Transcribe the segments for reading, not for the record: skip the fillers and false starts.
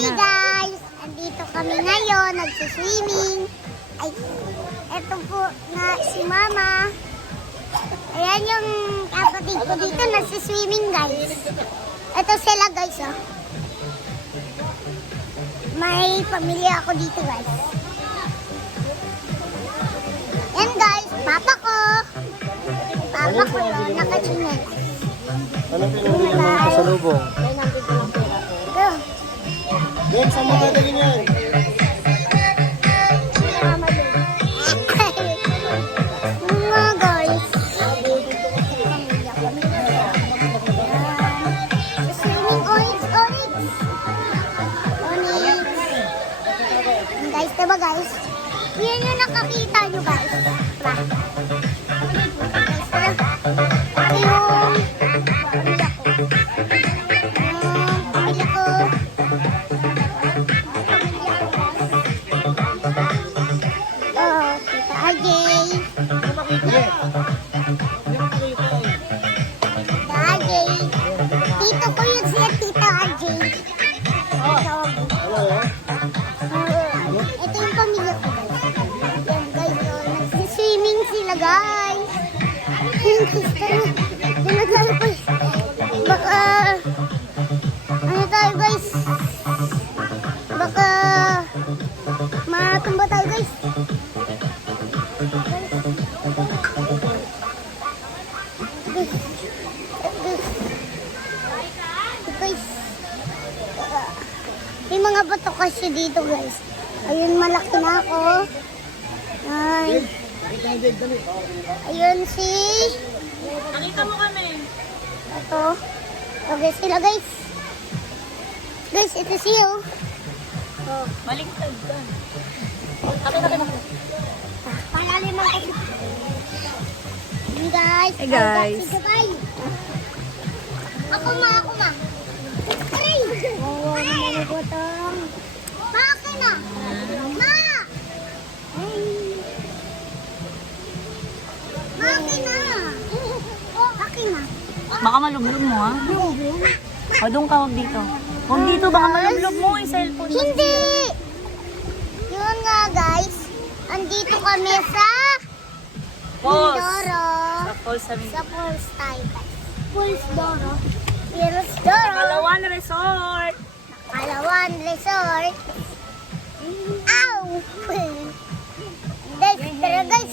Hi guys! Andito kami ngayon, nagsiswimming. Ay, eto po na si Mama. Ayan yung kapatid ko dito, nagsiswimming guys. Eto sila guys, oh. May pamilya ako dito guys. Yan guys, papa ko. Papa ko no, nakachinelas. Anong pinuli mo sa lubong? Go. Doon, saan mo dadalhin yan? Mga guys. Swimming Onyx. Guys, diba guys? Yan yung nakakita nyo guys. Diba? Ito yung pamilya ko. Oh, Tita Ajay. Tita Ajay. Tito ko yun siya, Tita Ajay. Ito yung pamilya ko guys. Yan guys, oh, nagsiswimming sila guys. Dino tayo guys. Baka, ano tayo guys? Baka, matumba tayo guys. Guys. May mga bato kasi dito guys. Ayun, malaki na ako. Ay. Ayun si... Nakita mo kami. Ito. Okay sila guys. Guys, ito siya oh. Baliktad ka. Nakita mo. Palalim ang kasi. Hey guys. Hey, guys. Say goodbye. Ako ma. Aray! Oo, managutang. Bakit na? Ma! Bakit na? Bakit na? Baka malublob mo ha. O doon ka, huwag dito. Huwag dito, baka malublob mo yung cellphone. Hindi! Yun nga guys. Andito kami sa Falls. Mindoro. Sa falls sa Sa Falls tayo guys. Falls Doro. Falls Doro. Palawan Resort. Palawan Resort. Ow! Guys, tara guys.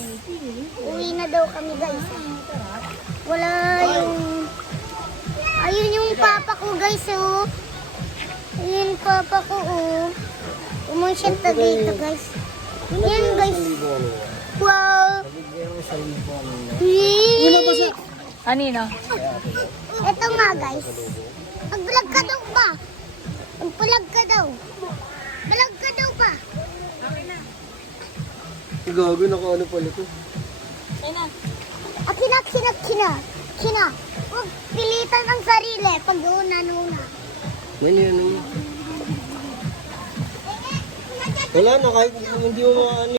Uwi na daw kami guys. Wala yung... Ayun yung papa ko guys oh. Ayun papa ko oh. Umunsyat na dito guys. Yan guys. Wow! Yee! Kanino? Ito nga guys. Mag-vlog ka daw ba? Mag-vlog ka daw. Vlog ka daw ba? Gago, naka-ano pala ito. Kaya na. Kina. Huwag pilitan ang sarili pag una. Yan. Wala na, kahit hindi mo